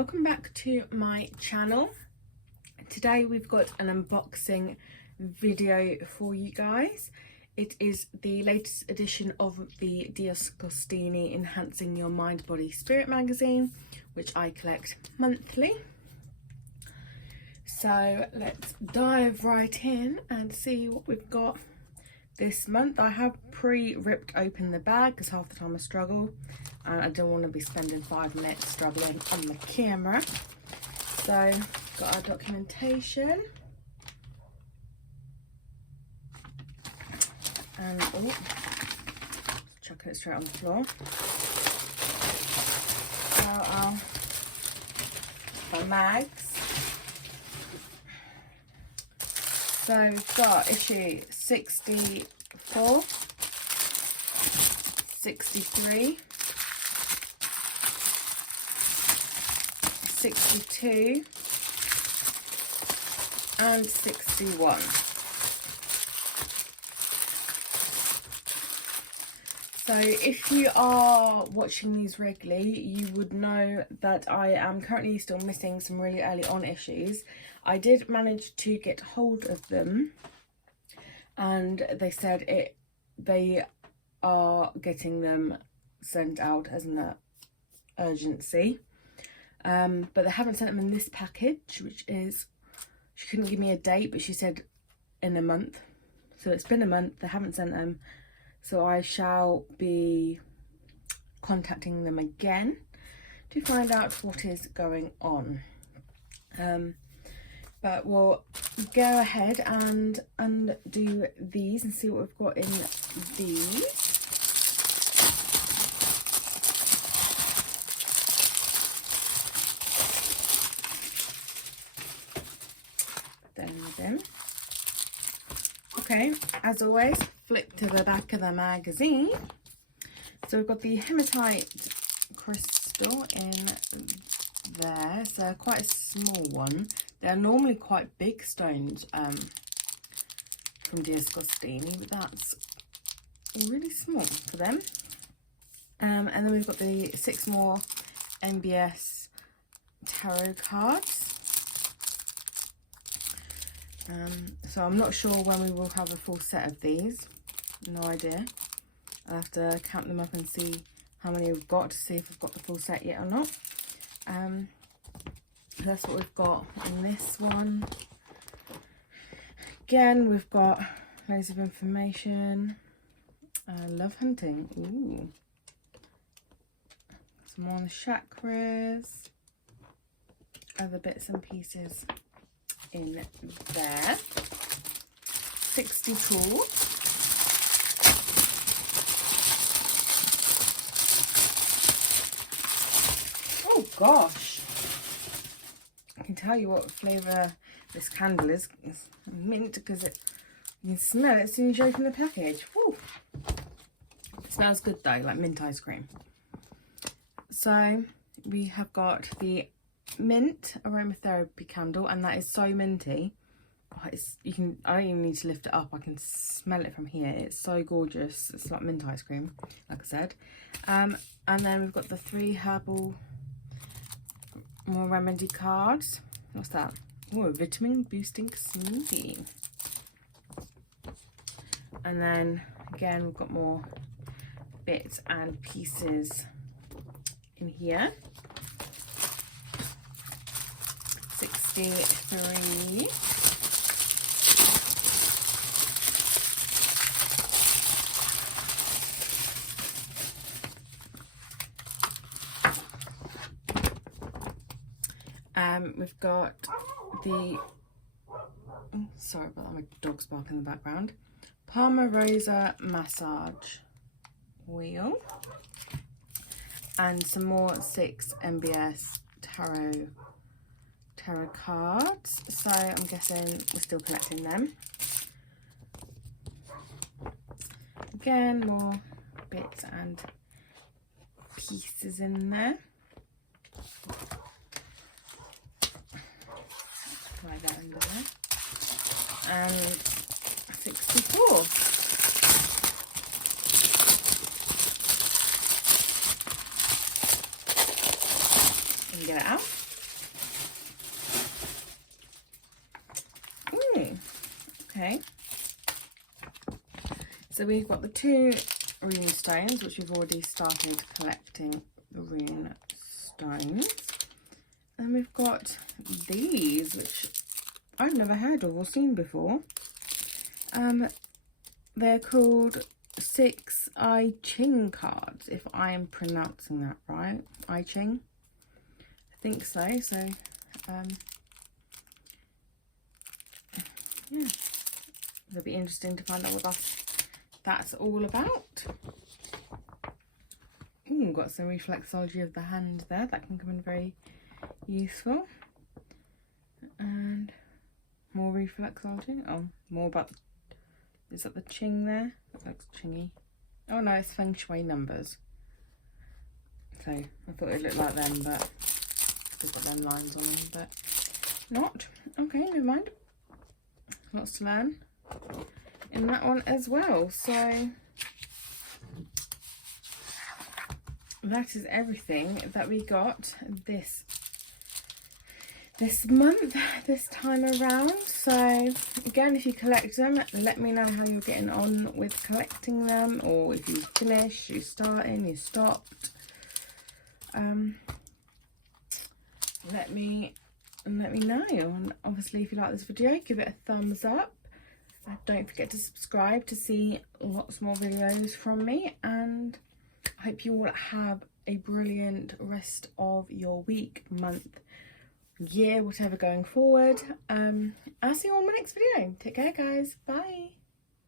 welcome back to my channel. Today we've got an unboxing video for you guys. It is the latest edition of the Deagostini Enhancing Your Mind, Body, Spirit magazine, which I collect monthly. So let's dive right in and see what we've got this month. I have pre-ripped open the bag because half the time I struggle and I don't want to be spending 5 minutes struggling on the camera. So got our documentation and chucking it straight on the floor. Our mags. So we've got issue 64, 63, 62 and 61. So if you are watching these regularly, you would know that I am currently still missing some really early on issues. I did manage to get hold of them and they said they are getting them sent out as an urgency. But they haven't sent them in this package, which is, she couldn't give me a date, but she said in a month. So it's been a month, they haven't sent them. So I shall be contacting them again to find out what is going on. But we'll go ahead and undo these and see what we've got in these. Then. Okay, as always, flip to the back of the magazine. So we've got the hematite crystal in there. So quite a small one. They're normally quite big stones from Deagostini, but that's really small for them. And then we've got the 6 more MBS tarot cards. So I'm not sure when we will have a full set of these. No idea. I'll have to count them up and see how many we've got to see if we've got the full set yet or not. That's what we've got in this one. Again, we've got loads of information. Love hunting. Ooh. Some more on the chakras. Other bits and pieces in there. 62. Oh gosh, I can tell you what flavour this candle is. It's mint because you can smell it as soon as you open the package. Woo. It smells good though, like mint ice cream. So we have got the mint aromatherapy candle, and that is so minty. Oh, I don't even need to lift it up, I can smell it from here. It's so gorgeous. It's like mint ice cream, like I said. And then we've got the 3 herbal more remedy cards. What's that? Oh, a vitamin boosting smoothie. And then again we've got more bits and pieces in here. 63. We've got the, sorry about that, my dog's barking in the background. Palmarosa massage wheel. And some more 6 MBS tarot cards. So I'm guessing we're still collecting them. Again, more bits and pieces in there. Apply that under there. And 64. And get it out. So we've got the 2 rune stones, which we've already started collecting the rune stones. And we've got these, which I've never heard of or seen before. They're called 6 I Ching cards, if I am pronouncing that right. I Ching? I think so. So, yeah. It'll be interesting to find out what that's all about. Ooh, got some reflexology of the hand there. That can come in very useful. And more reflexology. Oh, more about... Is that the Ching there? That looks chingy. Oh no, it's Feng Shui numbers. So I thought it looked like them, but they've got them lines on them, but not. Okay, never mind. Lots to learn in that one as well. So that is everything that we got this month, this time around. So again, if you collect them, let me know how you're getting on with collecting them, or if you finished, you starting, you stopped. Let me know. And obviously, if you like this video, give it a thumbs up. Don't forget to subscribe to see lots more videos from me, and I hope you all have a brilliant rest of your week, month, year, whatever going forward. I'll see you on my next video. Take care, guys. Bye.